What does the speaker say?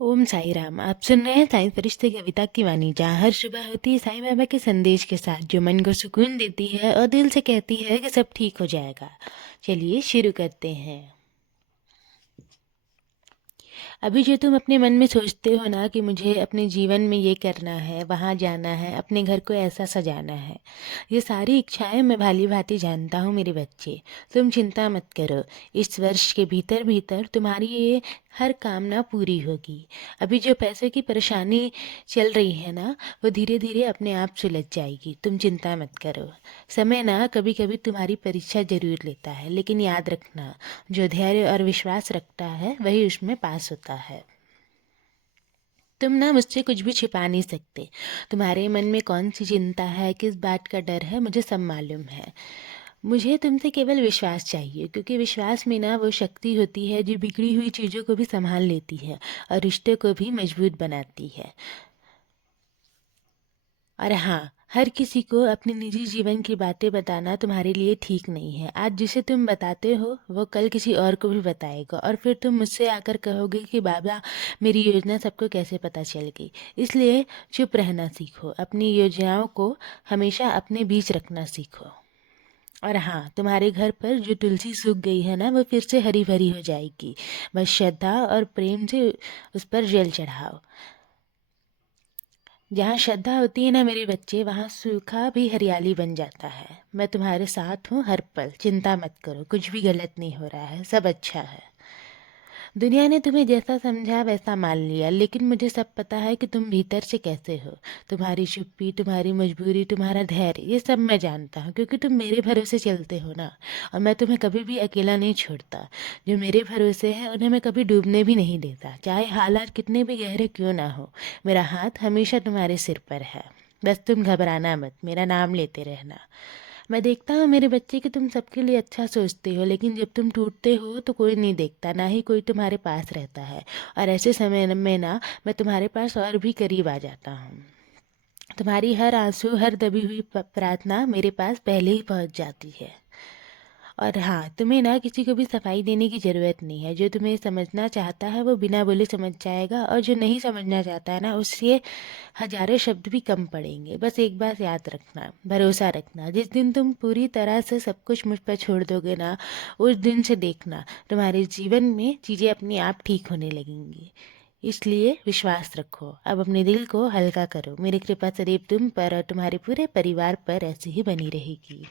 ओम साई राम। आप सुन रहे हैं साई फरिश्ते कविता की वाणी, जहाँ हर सुबह होती है साईं बाबा के संदेश के साथ, जो मन को सुकून देती है और दिल से कहती है कि सब ठीक हो जाएगा। चलिए शुरू करते हैं। अभी जो तुम अपने मन में सोचते हो ना कि मुझे अपने जीवन में ये करना है, वहाँ जाना है, अपने घर को ऐसा सजाना है, ये सारी इच्छाएं मैं भाली भांति जानता हूँ मेरे बच्चे। तुम चिंता मत करो। इस वर्ष के भीतर भीतर तुम्हारी ये हर कामना पूरी होगी। अभी जो पैसे की परेशानी चल रही है ना, वो धीरे धीरे अपने आप सुलझ जाएगी। तुम चिंता मत करो। समय ना कभी कभी तुम्हारी परीक्षा जरूर लेता है, लेकिन याद रखना, जो धैर्य और विश्वास रखता है वही उसमें पास होता है। तुम ना मुझसे कुछ भी छिपा नहीं सकते। तुम्हारे मन में कौन सी चिंता है, किस बात का डर है, मुझे सब मालूम है। मुझे तुमसे केवल विश्वास चाहिए, क्योंकि विश्वास में ना वो शक्ति होती है जो बिगड़ी हुई चीज़ों को भी संभाल लेती है और रिश्ते को भी मजबूत बनाती है। और हाँ, हर किसी को अपने निजी जीवन की बातें बताना तुम्हारे लिए ठीक नहीं है। आज जिसे तुम बताते हो वो कल किसी और को भी बताएगा, और फिर तुम मुझसे आकर कहोगे कि बाबा, मेरी योजना सबको कैसे पता चल गई। इसलिए चुप रहना सीखो। अपनी योजनाओं को हमेशा अपने बीच रखना सीखो। और हाँ, तुम्हारे घर पर जो तुलसी सूख गई है ना, वो फिर से हरी भरी हो जाएगी। बस श्रद्धा और प्रेम से उस पर जल चढ़ाओ। जहाँ श्रद्धा होती है ना मेरे बच्चे, वहाँ सूखा भी हरियाली बन जाता है। मैं तुम्हारे साथ हूँ हर पल। चिंता मत करो, कुछ भी गलत नहीं हो रहा है, सब अच्छा है। दुनिया ने तुम्हें जैसा समझा वैसा मान लिया, लेकिन मुझे सब पता है कि तुम भीतर से कैसे हो। तुम्हारी चुप्पी, तुम्हारी मजबूरी, तुम्हारा धैर्य, ये सब मैं जानता हूँ, क्योंकि तुम मेरे भरोसे चलते हो ना। और मैं तुम्हें कभी भी अकेला नहीं छोड़ता। जो मेरे भरोसे हैं उन्हें मैं कभी डूबने भी नहीं देता, चाहे हालात कितने भी गहरे क्यों ना हो। मेरा हाथ हमेशा तुम्हारे सिर पर है। बस तुम घबराना मत, मेरा नाम लेते रहना। मैं देखता हूँ मेरे बच्चे कि तुम सबके लिए अच्छा सोचते हो, लेकिन जब तुम टूटते हो तो कोई नहीं देखता, ना ही कोई तुम्हारे पास रहता है। और ऐसे समय में ना मैं तुम्हारे पास और भी करीब आ जाता हूँ। तुम्हारी हर आंसू, हर दबी हुई प्रार्थना मेरे पास पहले ही पहुँच जाती है। और हाँ, तुम्हें ना किसी को भी सफाई देने की ज़रूरत नहीं है। जो तुम्हें समझना चाहता है वो बिना बोले समझ जाएगा, और जो नहीं समझना चाहता है ना, उससे हजारों शब्द भी कम पड़ेंगे। बस एक बात याद रखना, भरोसा रखना, जिस दिन तुम पूरी तरह से सब कुछ मुझ पर छोड़ दोगे ना, उस दिन से देखना तुम्हारे जीवन में चीज़ें अपने आप ठीक होने लगेंगी। इसलिए विश्वास रखो। अब अपने दिल को हल्का करो। मेरी कृपा सदैव तुम पर और तुम्हारे पूरे परिवार पर ऐसे ही बनी रहेगी।